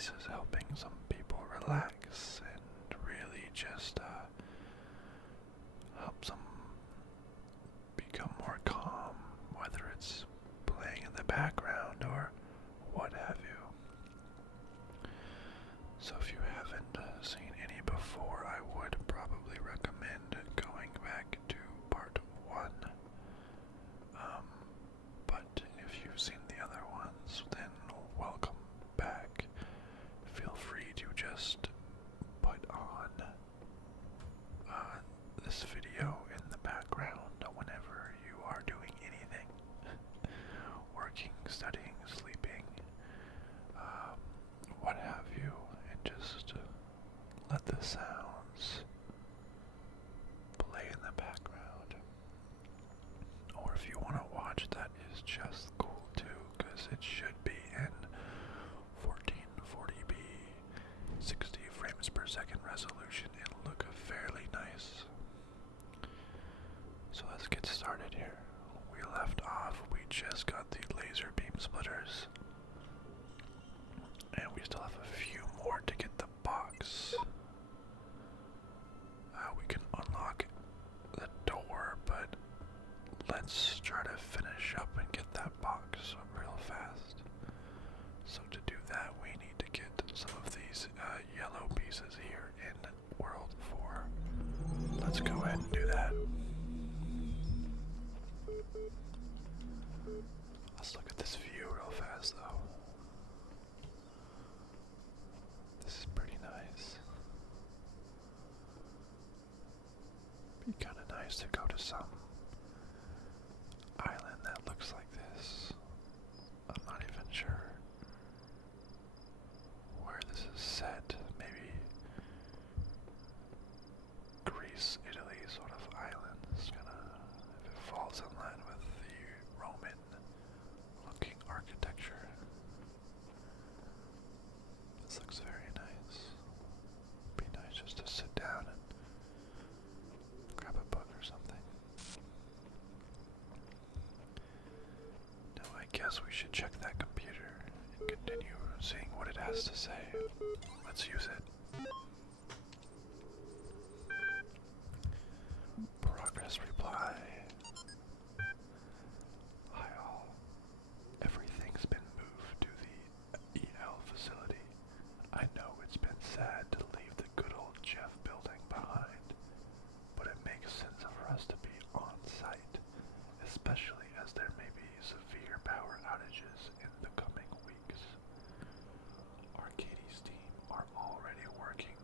this is helping some people relax and really just helps them become more calm, whether it's playing in the background or what have you. So if you haven't seen any before, I would probably recommend going back to part 1. But if you've seen the other ones, then welcome back. Feel free to just put on this video in the background whenever you are doing anything. Working, studying, sleeping, what have you, and just let the sounds play in the background. Or if you want to watch, that is just cool too, because it should be in 1440p, 60 frames per second resolution, and look fairly nice. So let's get started here. We left off, we just got the laser beam splitters, and we still have a few more to get the box. We can unlock the door, but let's try to finish up and get that box real fast. So to do that, we need to get some of these yellow pieces here in World 4. Let's go ahead and do that. Let's look at this view real fast though. This is pretty nice. Be kind of nice to go to some island that looks like this. I'm not even sure where this is set. Maybe Greece, Italy sort of island. It's gonna, if it falls in line with the Roman looking architecture. This looks very nice. Be nice just to sit down and grab a book or something. Now I guess we should check that computer and continue seeing what it has to say. Let's use it. Progress reply. Hi all. Everything's been moved to the EL facility. I know it's been sad to leave the good old Jeff building behind, but it makes sense for us to be on site, especially as there may be severe power outages in the coming weeks. Arcadie's team are already working,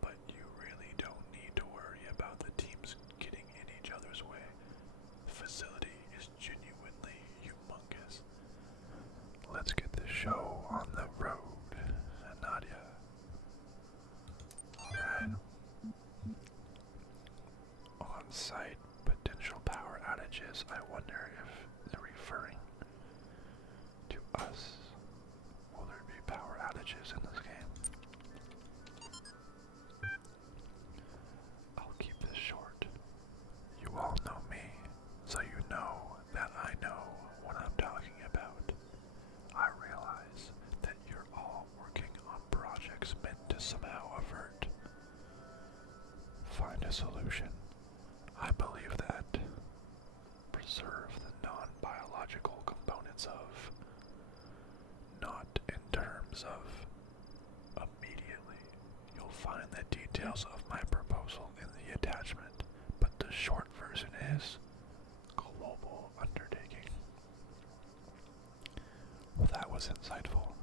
but you really don't need to worry about the teams getting in each other's way. The facility is genuinely humongous. Let's get the show on the road, Nadia. Alright. On-site potential power outages. I wonder if they're referring to us. Will there be power outages in this game? I'll keep this short. You all know me, so you know that I know what I'm talking about. I realize that you're all working on projects meant to somehow avert. Find a solution. I believe that. Preserve the non-biological components of. Not in terms of immediately. You'll find the details of my proposal in the attachment, but the short version is global undertaking. Well, that was insightful.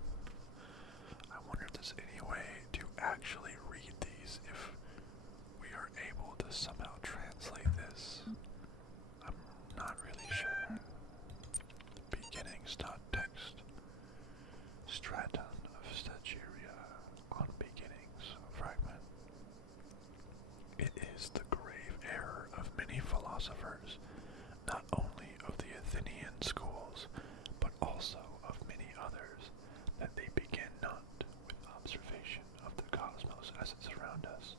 I wonder if there's any way to actually read these, if we are able to somehow translate this. I'm not really sure. Beginnings dot text. Straton of Stagiria on beginnings fragment. It is the grave error of many philosophers, not only of the Athenian schools, but also of many others, that they begin not with observation of the cosmos as it surrounds us,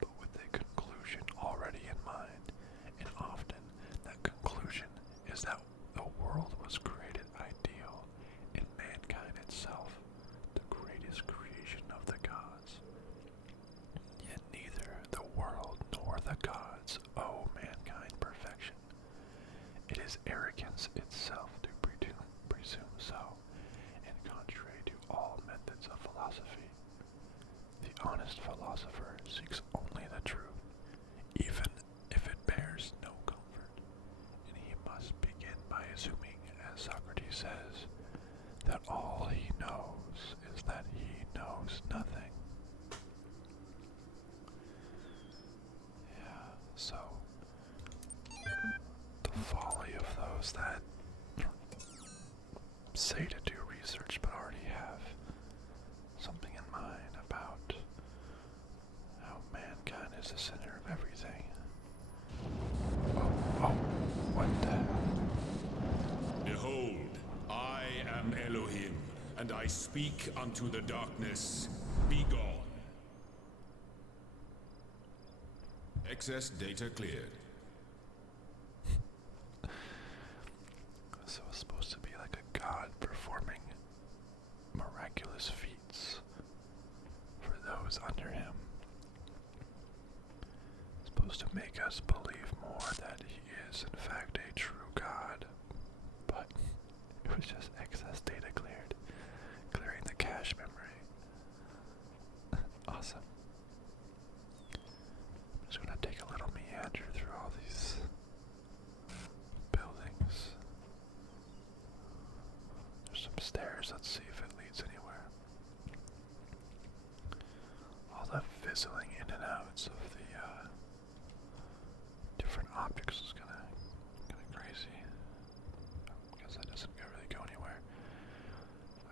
but with a conclusion already in mind, and often that conclusion is that the world was created ideal, and mankind itself is arrogance itself to presume so, and contrary to all methods of philosophy. The honest philosopher seeks only the truth, even if it bears no comfort, and he must begin by assuming, as Socrates says, that all he knows is that he knows nothing. Yeah, so the folly of those that say to do research but already have something in mind about how mankind is the center of everything. Oh, what the? Behold, I am Elohim, and I speak unto the darkness, be gone. Excess data cleared. So it's supposed to be like a god performing miraculous feats for those under him. It's supposed to make us believe more that he is in fact a true god, but it was just excess data cleared, clearing the cache memory. Awesome. I'm just gonna take a little meander through all these buildings. There's some stairs, let's see if it leads anywhere. All the fizzling in and outs of the different objects is kinda crazy. Because that doesn't really go anywhere.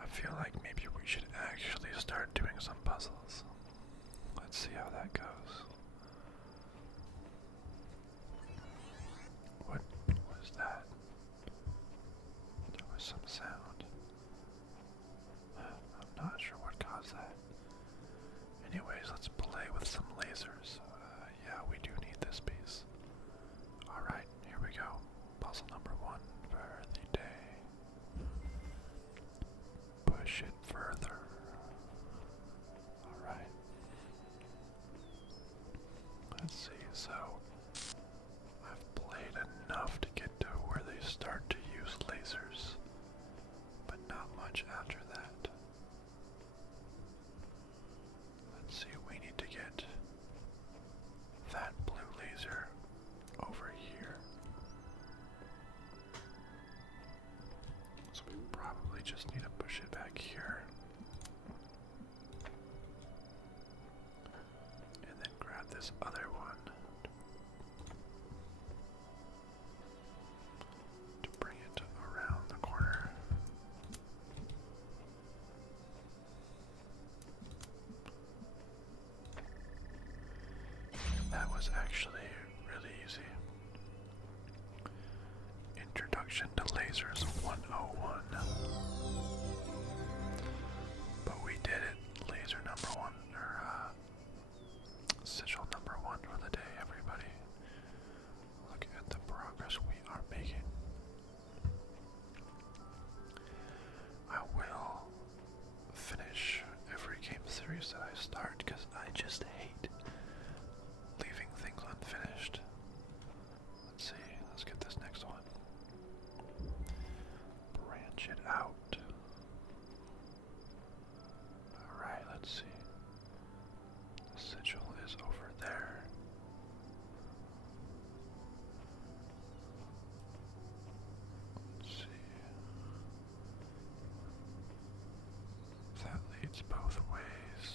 I feel like maybe we should actually start doing some puzzles. Let's see how that goes. What was that? There was some sound. I'm not sure what caused that. Anyways, let's play with some lasers. Yeah, we do need this piece. Alright, here we go. Puzzle number 1 for the day. Push it further. Alright. Let's see, so I've played enough to get to where they start to use lasers, but not much after that. Let's see, we need to get that blue laser over here. So we probably just need to push it back here. And then grab this other one to bring it around the corner. That was actually really easy. Introduction to Lasers 101. But we did it. Laser number 1, or sigil number 1 for the day, everybody. Look at the progress we are making. I will finish every game series that I start because I just hate leaving things unfinished. Let's see, let's get this next one. Branch it out. Alright, let's see. The sigil is over there. Let's see. That leads both ways.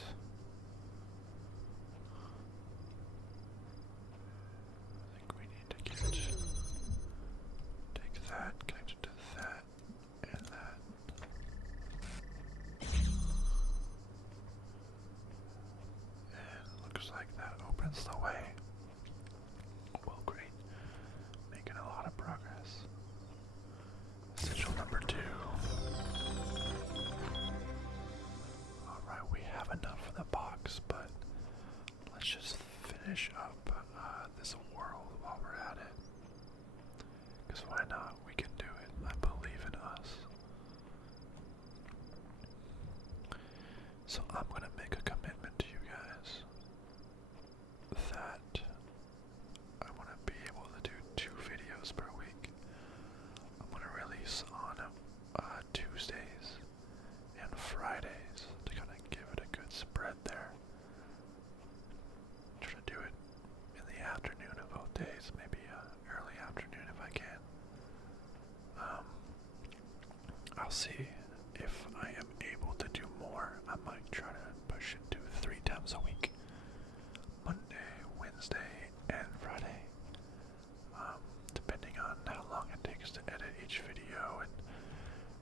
I think we need to take that, connect it to that, and that. And looks like that opens the way. Well, great. Making a lot of progress. Sigil number 2. Alright, we have enough for the box, but let's just finish up this world while we're at it. Because why not? We can do it. I believe in us. So I'm going to make a commitment to you guys that I want to be able to do 2 videos per week.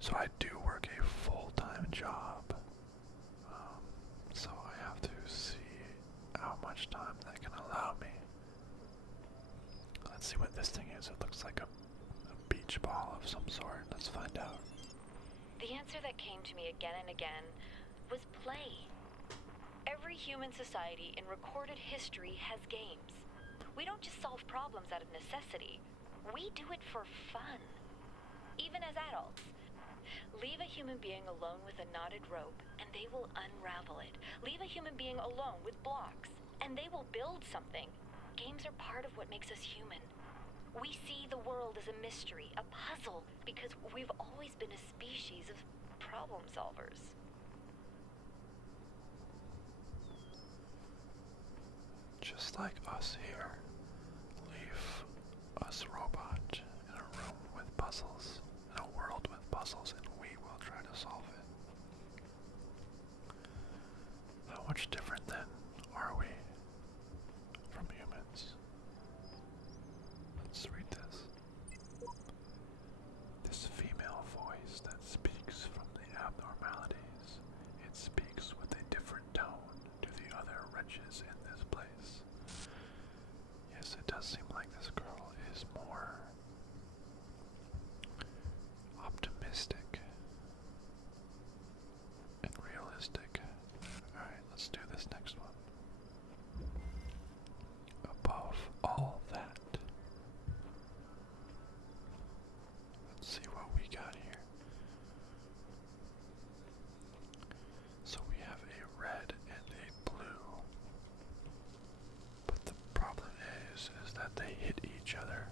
So I do work a full-time job. So I have to see how much time that can allow me. Let's see what this thing is. It looks like a beach ball of some sort. Let's find out. The answer that came to me again and again was play. Every human society in recorded history has games. We don't just solve problems out of necessity. We do it for fun. Even as adults. Leave a human being alone with a knotted rope, and they will unravel it. Leave a human being alone with blocks, and they will build something. Games are part of what makes us human. We see the world as a mystery, a puzzle, because we've always been a species of problem solvers. Just like us here. Leave us robot in a room with puzzles, in a world with puzzles, and we will try to solve it. How much different then are we from humans? Let's read this. This female voice that speaks from the abnormalities, it speaks with a different tone to the other wretches in this place. Yes, it does seem like this girl is more optimistic and realistic. Alright, let's do this next one. Above all that, let's see what we got here. So we have a red and a blue. But the problem is that they hit each other.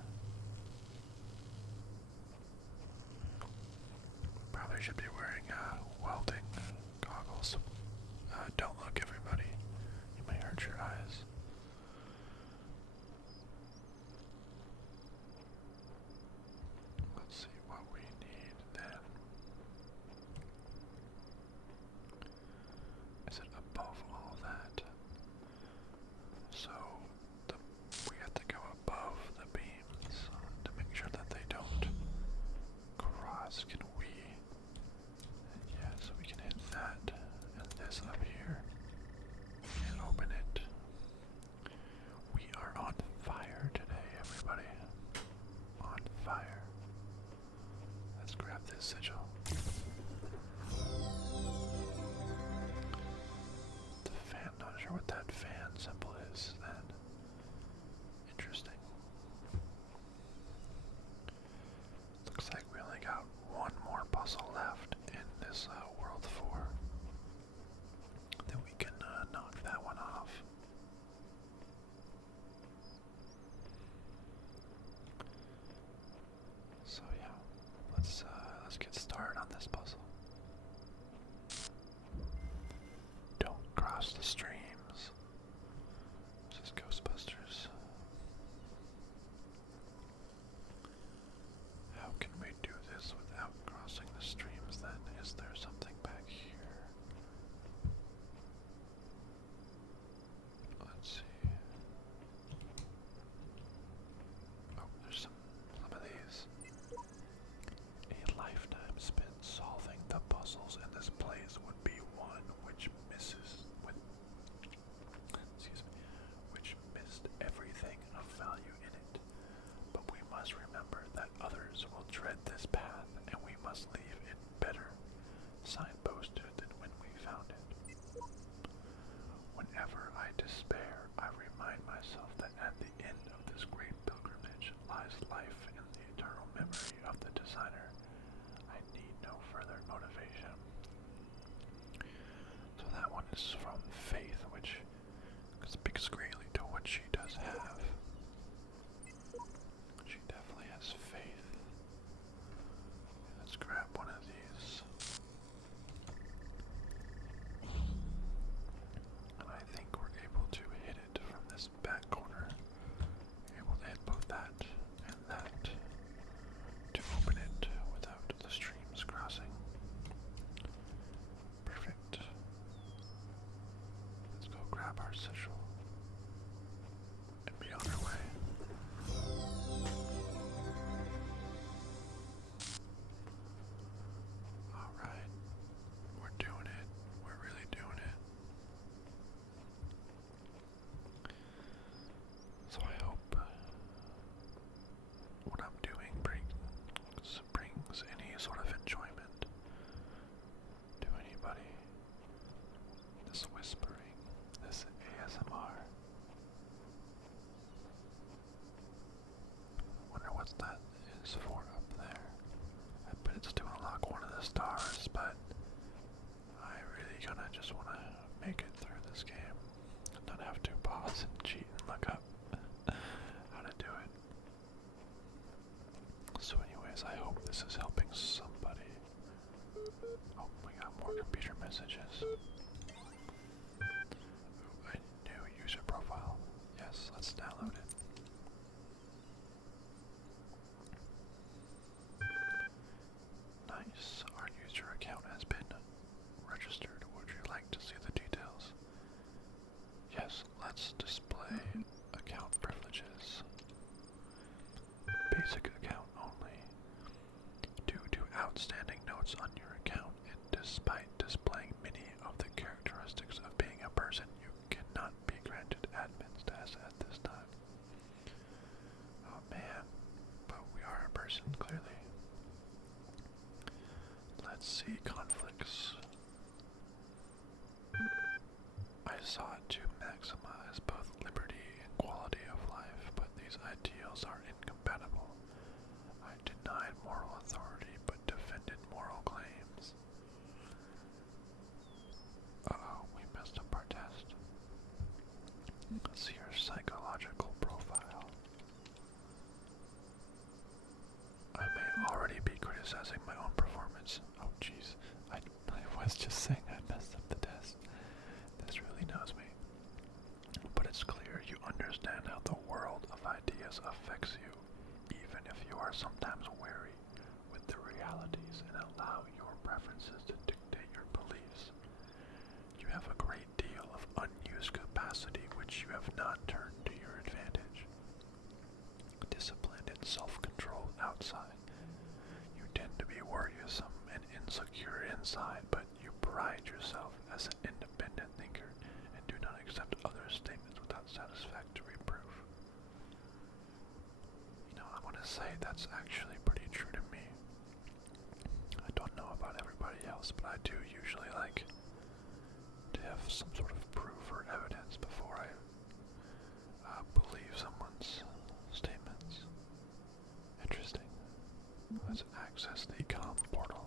Probably should be wearing welding goggles. Don't look, everybody. You may hurt your eyes. Let's see what we need then. Is it above all that? So we have to go above the beams to make sure that they don't cross. Can we? Yeah, so we can hit that and this up here and open it. We are on fire today, everybody. On fire. Let's grab this sigil. The fan, not sure what that fan symbol is then. Interesting. Looks like we only got one more puzzle left in this World 4. Then we can knock that one off. So yeah, let's get started on this puzzle. Don't cross the streams. This is Ghostbusters. How can we do this without crossing the streams then? Is there something back here? Let's see. Oh, there's some of these. A lifetime spent solving the puzzles in this place would be one which missed everything of value in it. But we must remember that others will tread this path, and we must leave it better signposted than when we found it. Whenever I despair, I remind myself that at the end of this great pilgrimage lies life in the eternal memory of the designer. I need no further motivation. So that one is from Faith, which speaks greatly to what she does have. She definitely has faith. Let's grab one of these. And I think we're able to hit it from this back corner. Able to hit both that and that to open it without the streams crossing. Perfect. this whispering, this ASMR. Wonder what that is for up there. I bet it's to unlock one of the stars, but I really gonna just wanna make it through this game and not have to pause and cheat and look up how to do it. So anyways, I hope this is helping somebody. Oh, we got more computer messages. Ooh, a new user profile. Yes, let's download it. Nice. Our user account has been registered. Would you like to see the details? Yes, let's display account privileges. Basic account only. Due to outstanding notes on your account, and despite displaying many of the characteristics of being a person, you cannot be granted admin status at this time. Oh man, but we are a person, clearly. Let's see conflicts. I sought to maximize both liberty and quality of life, but these ideals are incompatible. I denied moral authority, but defended moral claims. Uh-oh, we messed up our test. Let's see your psychological profile. I may already be criticizing my own performance. Oh jeez, I was just saying I messed up the test. This really knows me. But it's clear you understand how the world of ideas affects you, even if you are sometimes wary with the realities and allow your preferences to dictate your beliefs. You have a great deal of unused capacity which you have not turned to your advantage. Disciplined and self-controlled outside, you tend to be worrisome and insecure inside, but you pride yourself as an independent thinker and do not accept others' statements without satisfactory proof. You know, I want to say that's actually pretty true to me. I don't know about everybody else, but I do usually like to have some sort of proof or evidence before I believe someone's statements. Interesting. Let's access the comm portal.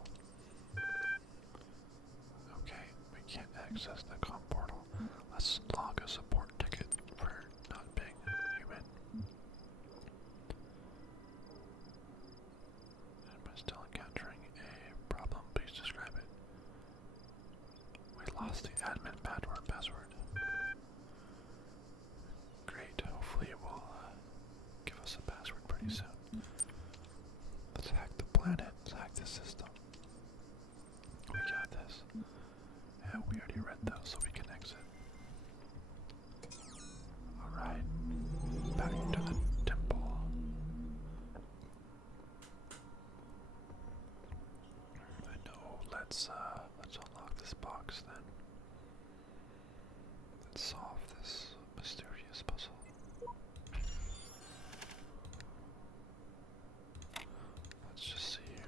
Okay, we can't access the comm portal. Let's log a support ticket for not being human. Am I still encountering a problem? Please describe it. We lost the admin password. Great, hopefully it will give us a password pretty soon. Let's hack the planet, let's hack the system. We got this. Yeah, we already read those, so we can exit. Alright, back to the temple. I know, let's unlock this box then. Let's solve this mysterious puzzle. Let's just see here.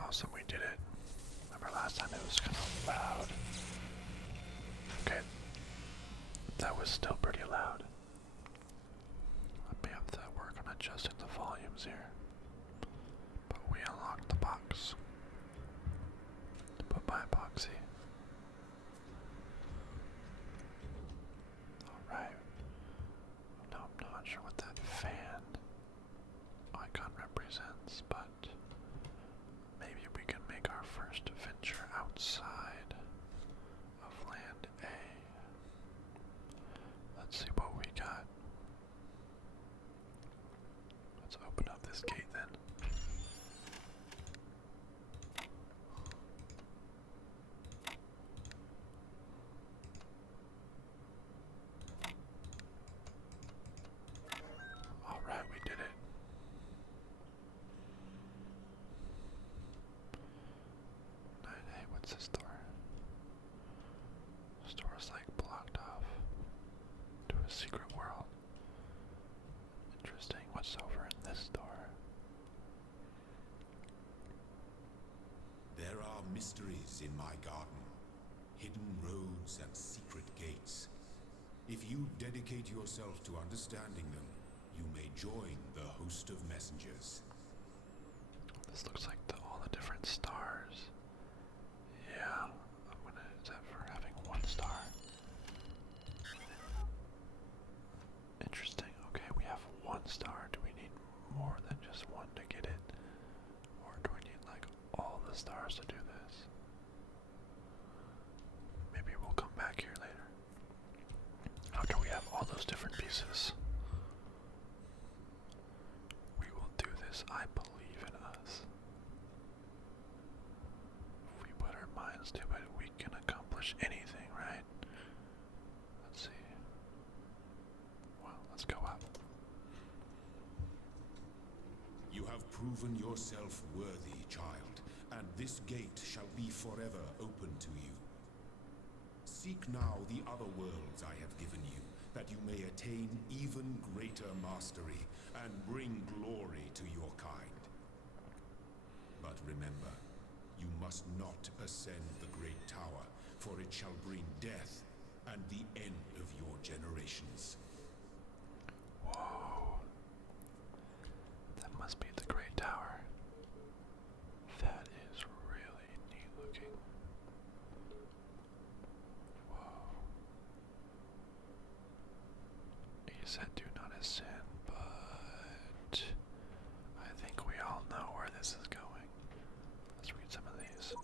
Awesome, we did it. Remember last time it was kind of loud. Okay, that was still pretty loud. I may have to work on adjusting the volumes here. But we unlocked the box. Put my epoxy. Alright. Now I'm not sure what that fan icon represents, but maybe we can make our first venture outside of land A. Let's see what we got. Let's open up this gate then. Alright, we did it. Hey, what's this door? This door is like blocked off to a secret world. Interesting. What's over in this door? mysteries in my garden, hidden roads and secret gates. If you dedicate yourself to understanding them, you may join the host of messengers. This looks like all the different stars. Yeah, is that for having one star? Interesting. Okay, we have one star. Do we need more than just one to get it? Or do we need like all the stars to do this? Maybe we'll come back here later. After we have all those different pieces. We will do this. I believe in us. If we put our minds to it, we can accomplish anything, right? Let's see. Well, let's go up. You have proven yourself worthy, child, and this gate shall be forever open to you. Seek now the other worlds I have given you, that you may attain even greater mastery and bring glory to your kind. But remember, you must not ascend the great tower, for it shall bring death and the end of your generations. Whoa. That must be the Great Tower. That is really neat looking. Whoa. He said do not ascend, but I think we all know where this is going. Let's read some of these.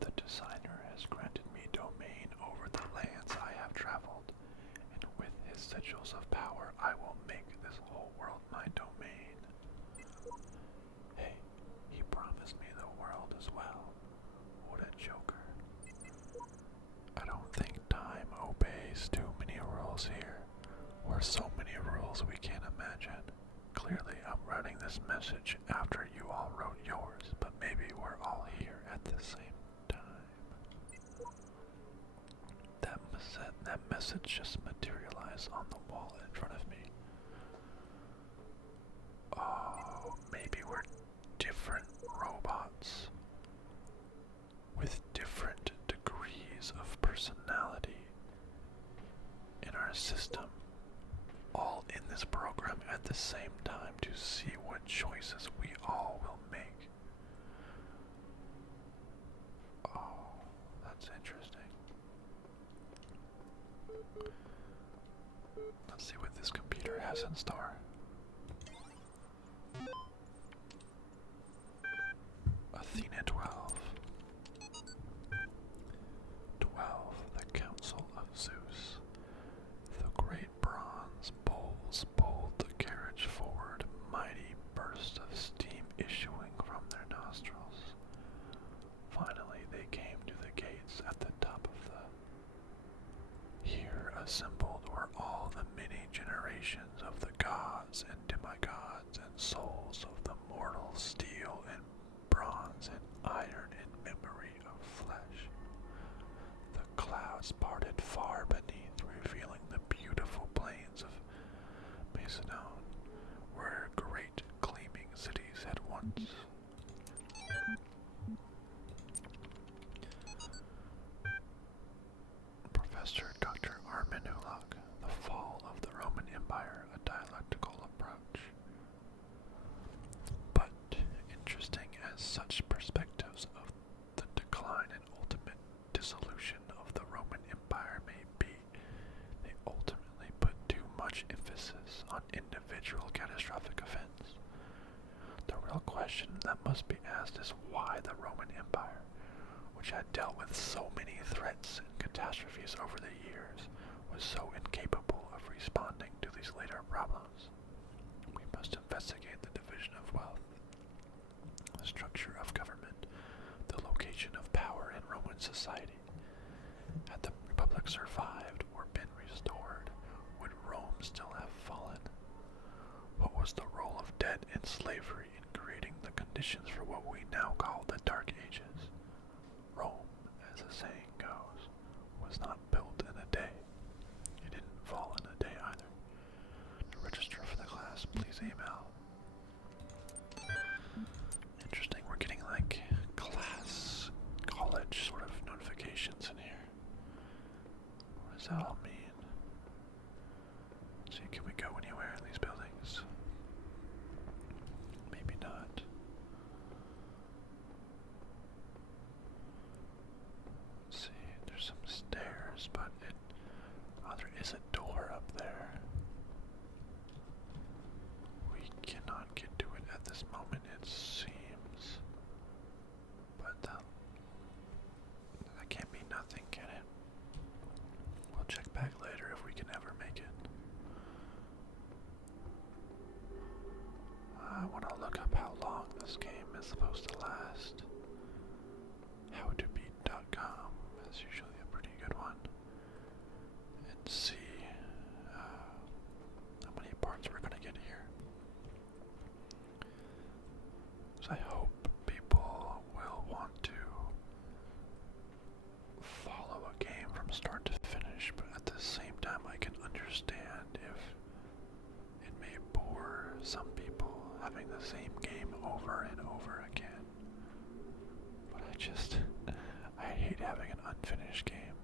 The designer has granted me domain over the lands I have traveled, and with his sigils of power I will make this whole world my domain. Hey, he promised me the world as well. What a joker. I don't think time obeys too many rules here, or so many rules we can't imagine. Clearly I'm writing this message after you all wrote yours, but maybe we're all here at the same time. That message just materialized on the wall in front of me. Oh, maybe we're different robots with different degrees of personality in our system, all in this program at the same time to see what choices we all will make. Oh, that's interesting. Let's see what this computer has in store. Athena 12. 12, the Council of Zeus. The great bronze bulls pulled the carriage forward, mighty bursts of steam issuing from their nostrils. Finally they came to the gates at the top of the... Here assembled were all the many generations of the gods and demigods and souls of the mortal steel and bronze and iron in memory of flesh. The clouds parted far beneath, revealing the beautiful plains of Macedon, where great gleaming cities had once. Professor Dr. Armin Ulach, The Fall of the Roman Empire, a Dialectical Approach. But interesting as such perspectives of the decline and ultimate dissolution of the Roman Empire may be, they ultimately put too much emphasis on individual catastrophic events. The real question that must be asked is why the Roman Empire, which had dealt with so many threats and catastrophes over the years, was so incapable of responding to these later problems. We must investigate the division of wealth, the structure of government, the location of power in Roman society. Had the Republic survived or been restored, would Rome still have fallen? What was the role of debt and slavery in creating the conditions for what we now call the Dark Ages? Rome, as the saying goes, was not built in a day. It didn't fall in a day either. To register for the class, please email. Interesting, we're getting like class that all mean? See, can we go anywhere in these buildings? Maybe not. Let's see, there's some stairs, but there is a door up there. We cannot get to it at this moment, it seems. But that can't be nothing, can it? We'll check back later if we can ever make it. I want to look up how long this game is supposed to last. Howtobeat.com is usually a pretty good one. And see how many parts we're going to get here. So I hope people will want to follow a game from start to finish, but at the same time I can understand if it may bore some people having the same game over and over again. But I hate having an unfinished game.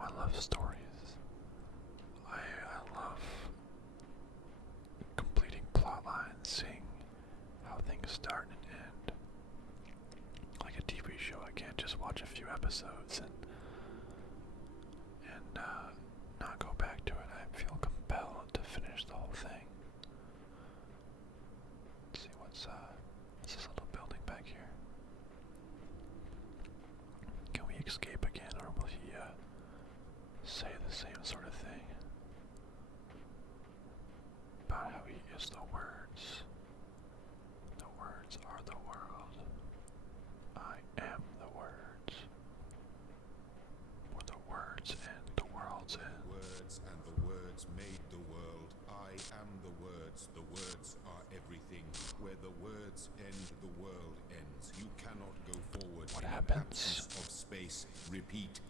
I love stories. I love completing plot lines, seeing how things start and end. Like a TV show, I can't just watch a few episodes and not go back to it. I feel compelled to finish the whole thing. Let's see what's this little building back here. Can we escape again, or will he say the same sort of thing about how he is the words? The words are the world. I am the words. For the words end, the world's end. Words and the words made the world. I am the words are everything. Where the words end, the world ends. You cannot go forward. What in happens? Absence of space. Repeat.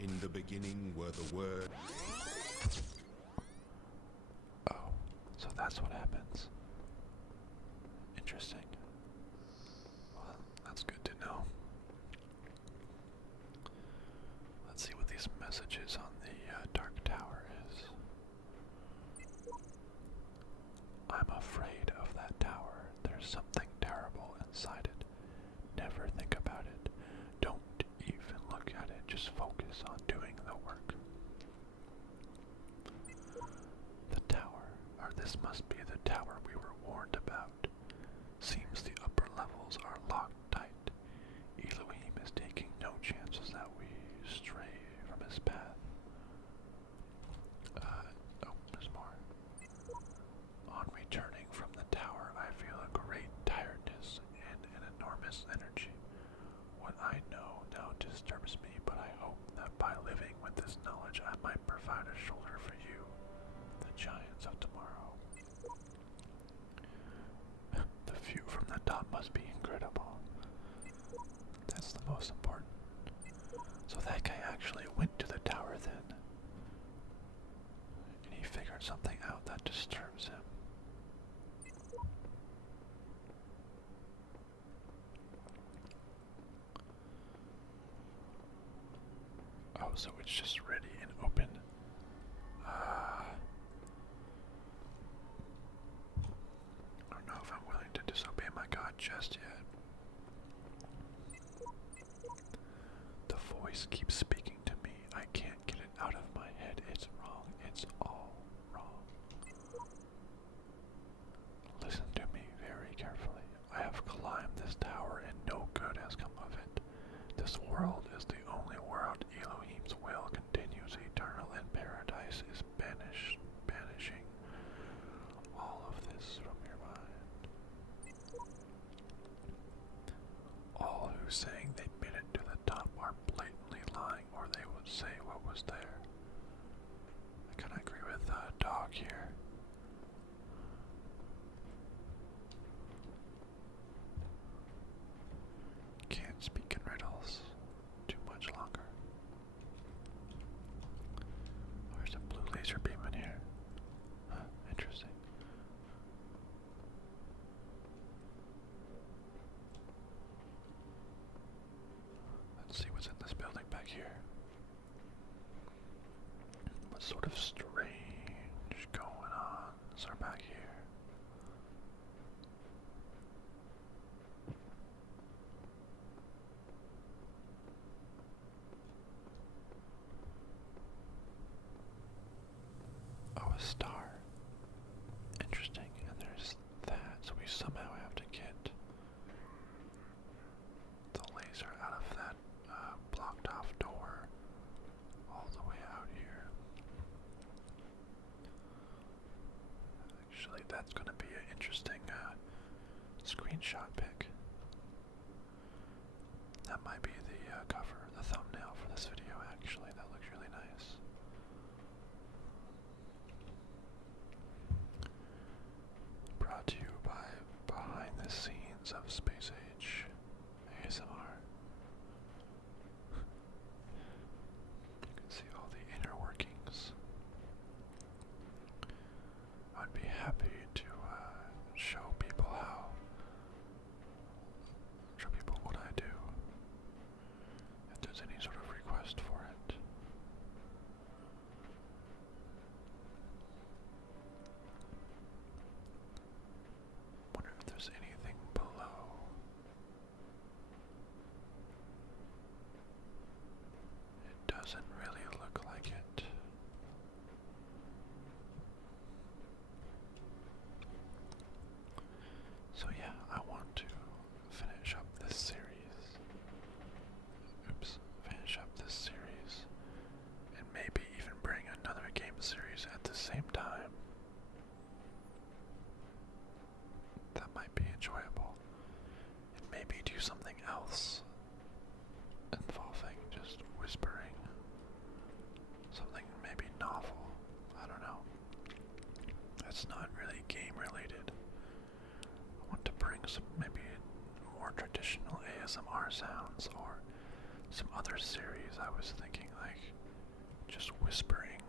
In the beginning were the word. Oh, so that's what happens. Interesting. Well, that's good to know. Let's see what these messages on the Dark Tower is. I'm afraid of that tower. There's something terrible inside it. Never think about it. Don't even look at it. Just focus on doing the work. The tower, or this must be the tower we were warned about. Seems the upper levels are locked tight. Elohim is taking no chances that we stray from his path. There's more. On returning from the tower, I feel a great tiredness and an enormous energy. What I know now disturbs me, but I hope that by living with this knowledge I might provide a shoulder for you, the giants of tomorrow. The view from the top must be incredible. That's the most important. So that guy actually went to the tower then. And he figured something out that disturbs him. Oh, so it's just ready and open. I don't know if I'm willing to disobey my God just yet. The voice keeps speaking to me. I can't get it out of my head. It's wrong. It's all wrong. Listen to me very carefully. I have climbed this tower and no good has come of it. This world is the only world. Elohim's will continues eternal and paradise is banishing all of this from your mind. All who saying they made it to the top are blatantly lying, or they would say what was there. I kinda agree with Dog here. Can't speak in riddles too much longer. Oh, there's a blue laser beam in here. Huh, interesting. Let's see what's in this building back here. What's sort of strange going on? So we're back here. Oh, a star. Interesting. And there's that. So we somehow have to get the laser out of that blocked off door all the way out here. Actually, that's going to be an interesting screenshot pic. That might be the cover, the thumbnail for this video, actually. That looks really nice. Brought to you by Behind the Scenes of Space Age ASMR. You can see all the inner workings. I'd be happy to show people what I do, if there's any sort of request for it. Wonder if there's anything below. It doesn't really look like it. So yeah, I want to finish up this series. Finish up this series. And maybe even bring another game series at the same time. That might be enjoyable. And maybe do something else involving just whispering. Something maybe novel. I don't know. That's not really game related. I want to bring some maybe more traditional ASMR sounds or some other series. I was thinking like just whispering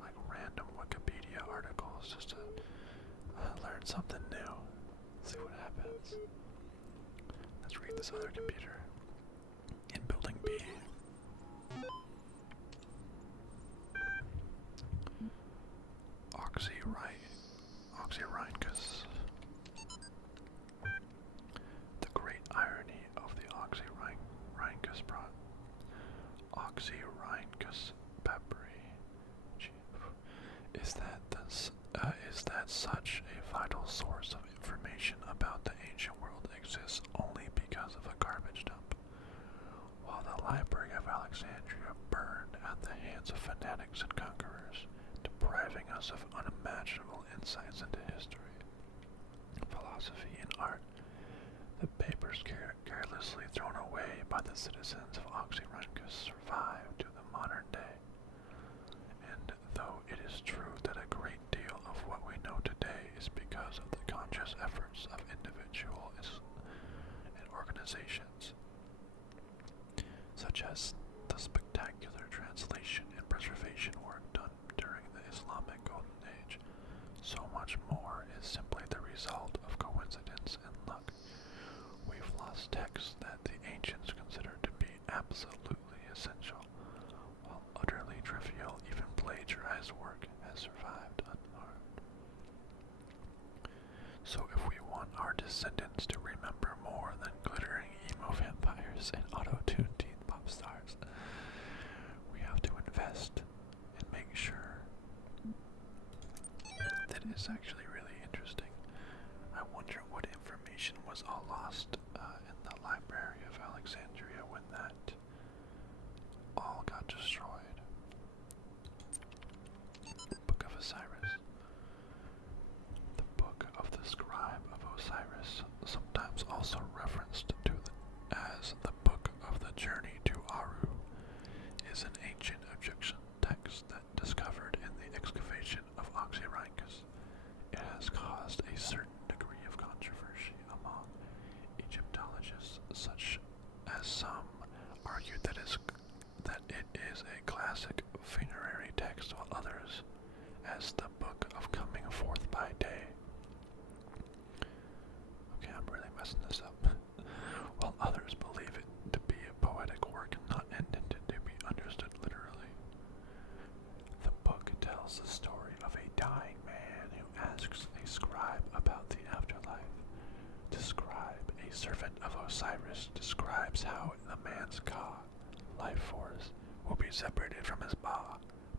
like random Wikipedia articles just to learn something new. See what happens. Let's read this other computer. In building B. Oxyrhynchus. The great irony of the Oxyrhynchus Oxyrhynchus papyri is that such a vital source of information about the ancient world exists only because of a garbage dump. While the Library of Alexandria burned at the hands of fanatics and conquerors, depriving us of unimaginable insights into history, philosophy, and art, the papers carelessly thrown away by the citizens of Oxyrhynchus survived to the modern day. And though it is true that a great deal of what we know today is because of the conscious efforts of individuals and organizations, such as the spectacular translation and preservation work done during the Islamic Golden Age, so much more is simply the result of coincidence and luck. We've lost texts that the ancients considered to be absolutely essential, while utterly trivial, even plagiarized work has survived unharmed. So if we want our descendants to remember more than glittering emo vampires and auto-tuned teen pop stars, we have to invest and make sure that is actually really interesting. I wonder what information was all lost in the Library of Alexandria when that all got destroyed. Book of Osiris. The Book of the Scribe of Osiris, sometimes also referenced to as the Book of the Journey to Aru, is an ancient Egyptian text that discovered in the excavation of Oxyrhynchus. It has caused a certain degree of controversy among Egyptologists, such as some argue that it is a classic funerary text, while others as the Book of Coming Forth by Day. Okay, I'm really messing this up. While others believe it to be a poetic work not intended to be understood literally. servant of Osiris, describes how the man's Ka, life force, will be separated from his Ba,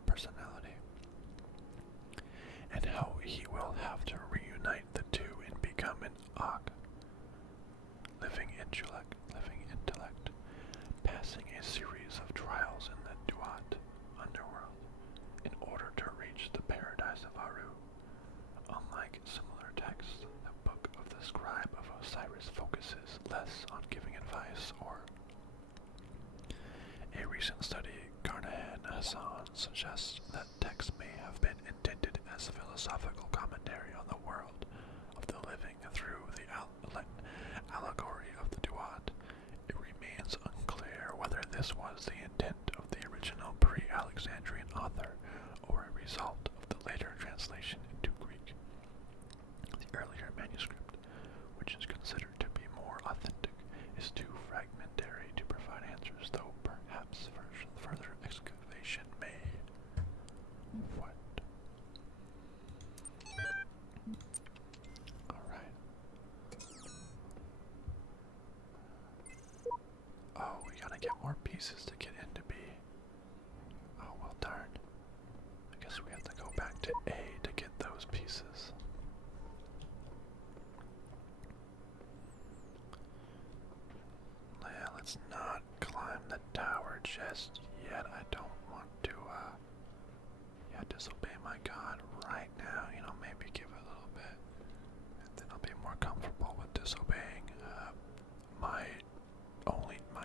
personality, and how he will have to reunite the two and become an Ak, living intellect, passing a series of trials in the Duat underworld in order to reach the paradise of Aru. Unlike similar texts, the Book of the Scribe of Osiris focuses less on giving advice or. A recent study, Carnahan Hassan, suggests that text may have been intended as philosophical commentary on the world of the living through the allegory of the Duat. It remains unclear whether this was the intent of the original pre-Alexandrian author or a result of the later translation into Greek. The earlier manuscript, which is considered to be more authentic, is too fragmentary to provide answers, though perhaps further excavation may. What? Alright. Oh, we gotta get more pieces to get into B. Oh, well darn. I guess we have to go back to A to get those pieces. Yeah, let's not climb the tower just yet. I don't want to, disobey my god right now. You know, maybe give it a little bit. And then I'll be more comfortable with disobeying, my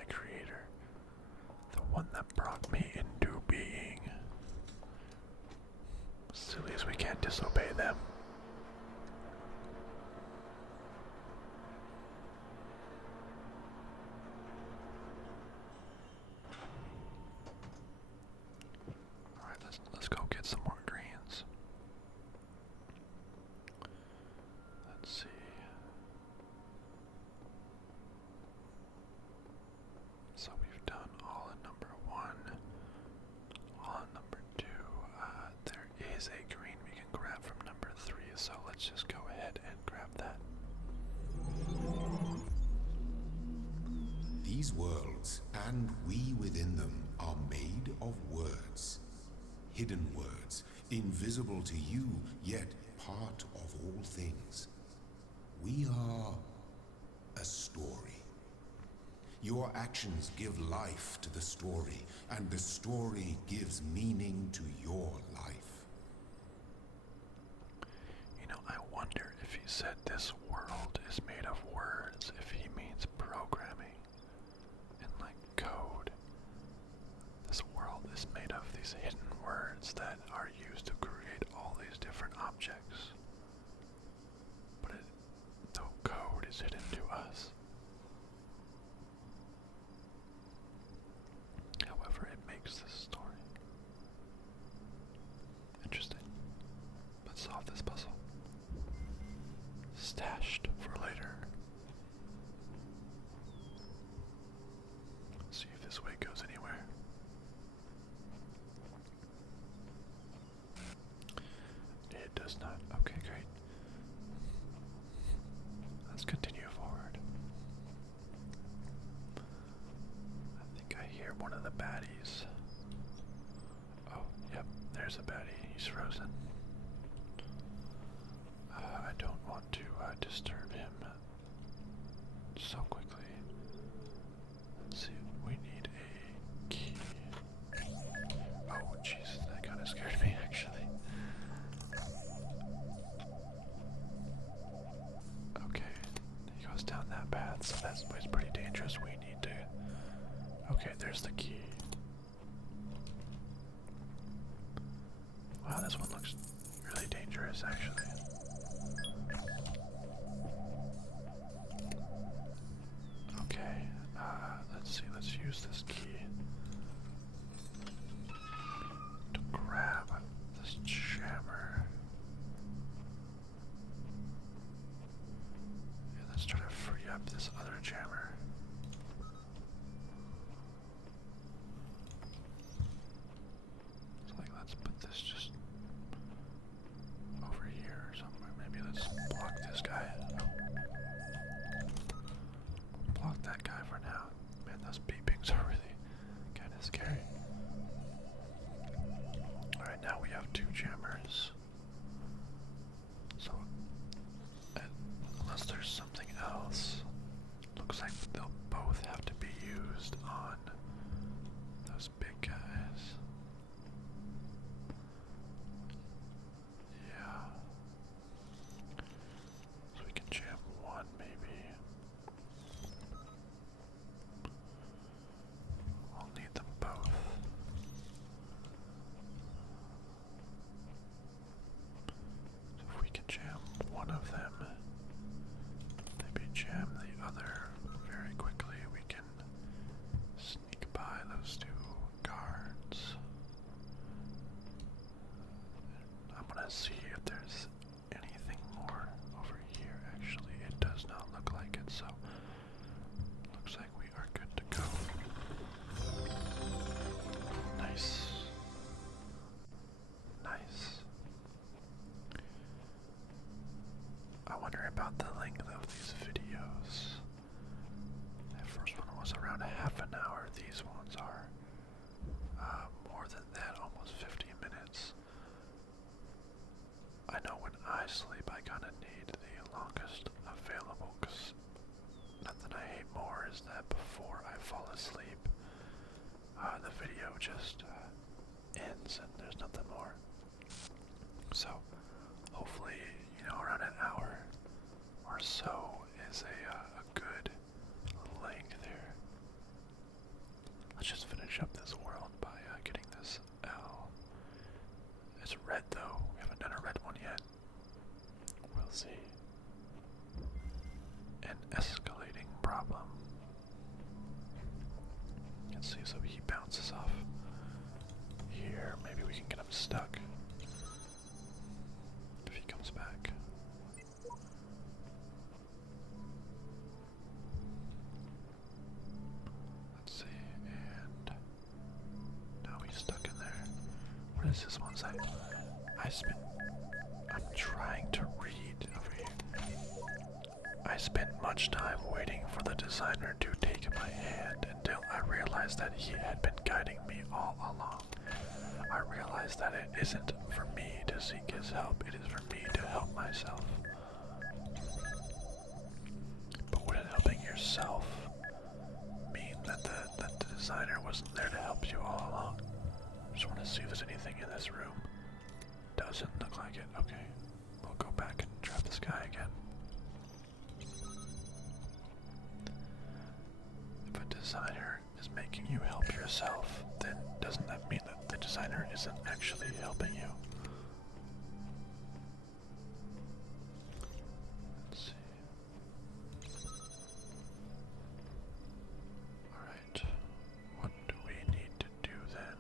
creator. The one that brought me into being. Silly as we can't disobey them. Alright, let's go get some more greens. Let's see. So we've done all in number 1, all in number 2. There is a green we can grab from number 3, so let's just go ahead and grab that. These worlds, and we within them, are made of words. Hidden words, invisible to you, yet part of all things. We are a story. Your actions give life to the story, and the story gives meaning to your life. You know, I wonder if he said this world is made of words, if he means programming and like code. This world is made of these hidden words that are used to create all these different objects. But no code is hidden to us. However, it makes this story interesting. Let's solve this puzzle. Stashed for later. Let's see if this way goes anywhere. It does not. Okay, great. Let's continue forward. I think I hear one of the baddies. Oh, yep, there's a baddie. He's frozen. I don't want to disturb him so quickly. Let's see, we need a key. Oh, Jesus, that kind of scared me, actually. Okay, he goes down that path, so that way's pretty dangerous. We need to... Okay, there's the key. Wow, this one looks really dangerous, actually. Okay, let's see, let's use this key to grab this jammer. And let's try to free up this other jammer. So like, let's put this just over here or somewhere. Maybe let's block this guy. Unless there's something else. Looks like they'll both have to be used on those big guys. Yeah. So we can jam one maybe. I'll need them both. So if we can jam one of them, maybe jam the other very quickly, we can sneak by those two guards. I'm gonna see if there's anything more over here. Actually, it does not look like it, so looks like we are good to go. Nice. Nice. I wonder about the length of these videos. That first one was around half an hour. These ones are more than that, almost 15 minutes. I know when I sleep, I kind of need the longest available, because nothing I hate more is that before I fall asleep, the video just ends and there's nothing more. So, hopefully, around an hour or so is a good length there. Let's just finish up this world by getting this L. It's red though. We haven't done a red one yet. We'll see. An escalating problem. Let's see, so he bounces off here. Maybe we can get him stuck if he comes back. Let's see, and now he's stuck in there. What is this one say? I'm trying to read over here. I spent much time waiting for the designer to take my hand until I realized that he had been guiding me all along. I realized that it isn't for me to seek his help, it is for me to help myself. But wouldn't helping yourself mean that the designer wasn't there to help you all along? Just want to see if there's anything in this room. Doesn't look like it. Okay. We'll go back and trap this guy again. If a designer is making you help yourself, then doesn't that mean that the designer isn't actually helping you? Let's see. Alright. What do we need to do then?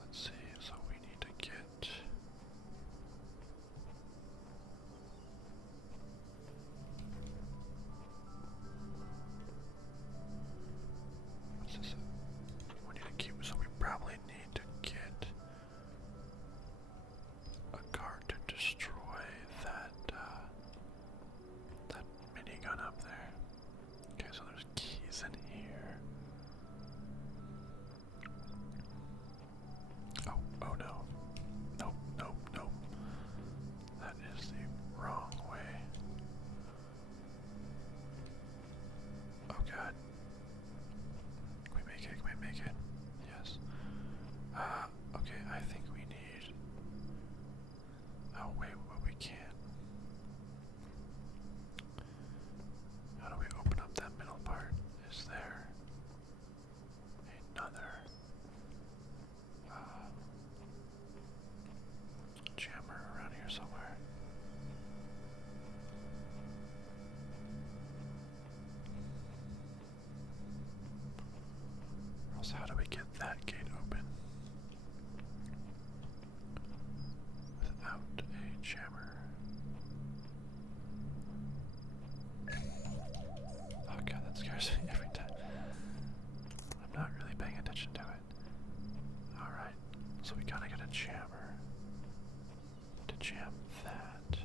Let's see, so we need to get what's this? We need to keep, so we probably need to get a card to destroy that that minigun up there. Okay, so there's keys in here. Oh no. Nope, nope, nope. That is the wrong way. Oh god. Can we make it? Can we make it? Yes. Okay, I think we need... Oh wait, well we can't. How do we open up that middle part? Is there another jammer around here somewhere? Or else how do we get that gate open without a jammer? Oh god, that scares me every time. I'm not really paying attention to it. Alright, so we gotta get a jammer to jam that.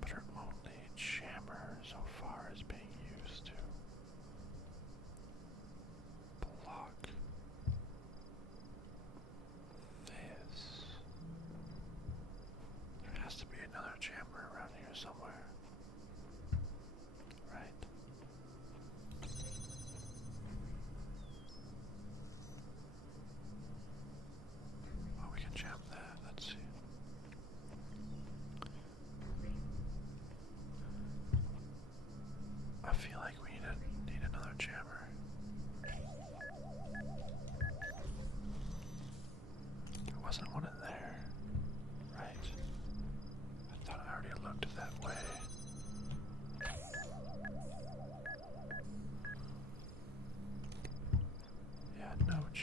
But our only jammer so far is being used to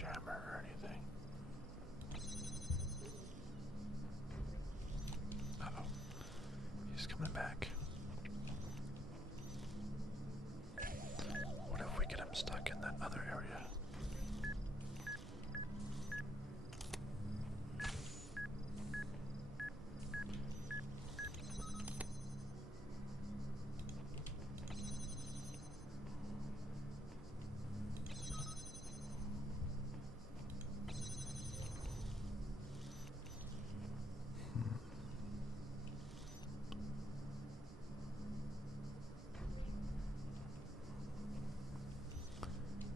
jammer or anything. Uh-oh. He's coming back. What if we get him stuck in that other area?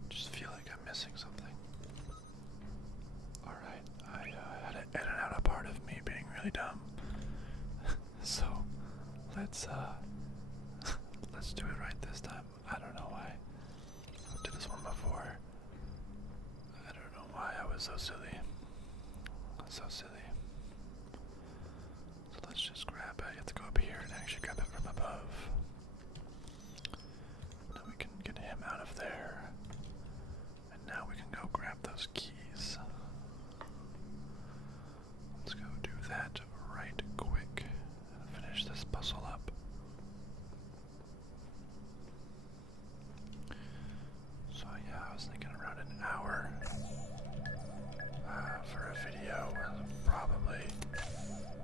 Just feel like I'm missing something. Alright, I had to edit out a part of me being really dumb. So, let's do it right this time. I don't know why. I did this one before. I don't know why I was so silly. So silly. So let's just grab it. You have to go up here and actually grab it from above. Then we can get him out of there. And now we can go grab those keys. Let's go do that right quick and finish this puzzle up. So yeah, I was thinking around an hour for a video. Probably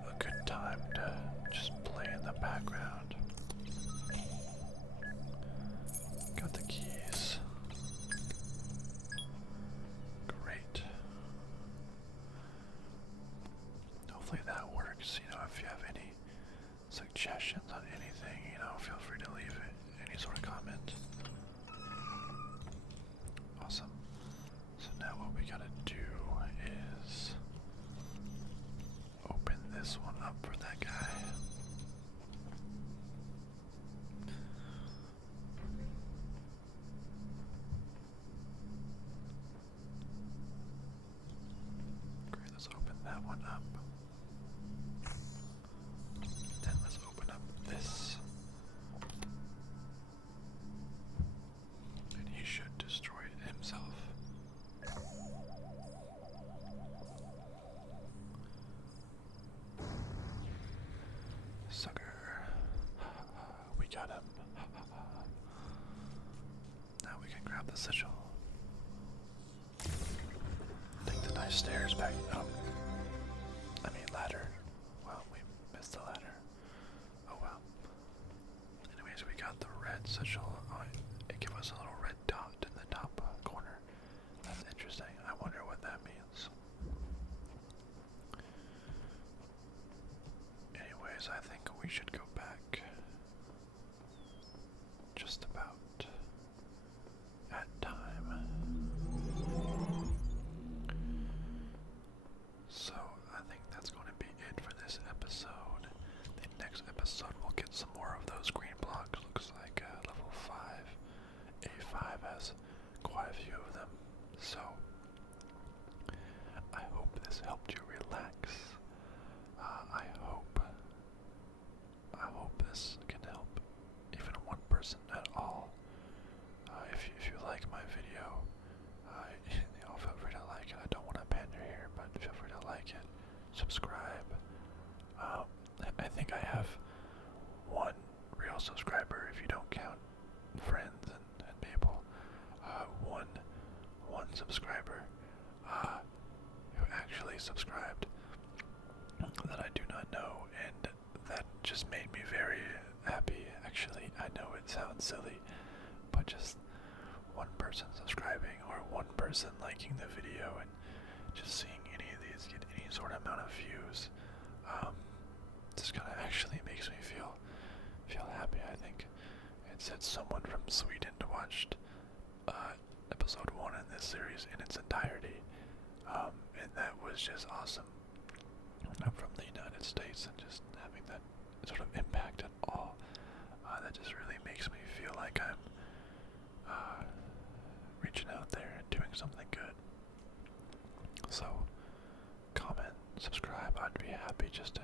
a good time to just play in the background. Got the keys. Great. Hopefully that works. You know, if you have any suggestions on anything, you know, feel free to leave any sort of comment. Awesome. So now what we gotta do is open this one up for that guy. Great, let's open that one up. Then let's open up this. And he should destroy it himself. Sucker. We got him. Now we can grab the sigil. Take the nice stairs back. Oh. I mean ladder. Well, we missed the ladder. Oh well. Anyways, we got the red sigil. Oh, it gave us a little red dot in the top corner. That's interesting. I wonder what that means. Anyways, I think we should go back just about at time. So I think that's going to be it for this episode. The next episode we'll get some more of those green blocks. Looks like level 5. A5 has quite a few of them. So I hope this helped you relax. I hope this can help even one person at all. If you like my video, you know, feel free to like it. I don't want to pander here, but feel free to like it. Subscribe. I think I have one real subscriber if you don't count friends and people. One subscriber who actually subscribed that I do not know, and that just made me very happy. Actually, I know it sounds silly, but just one person subscribing or one person liking the video and just seeing any of these get any sort of amount of views, just kind of actually makes me feel happy. I think it said someone from Sweden watched episode 1 in this series in its entirety, and that was just awesome. I'm from the United States, and just having that sort of impact at all, that just really makes me feel like I'm reaching out there and doing something good. So, comment, subscribe. I'd be happy just to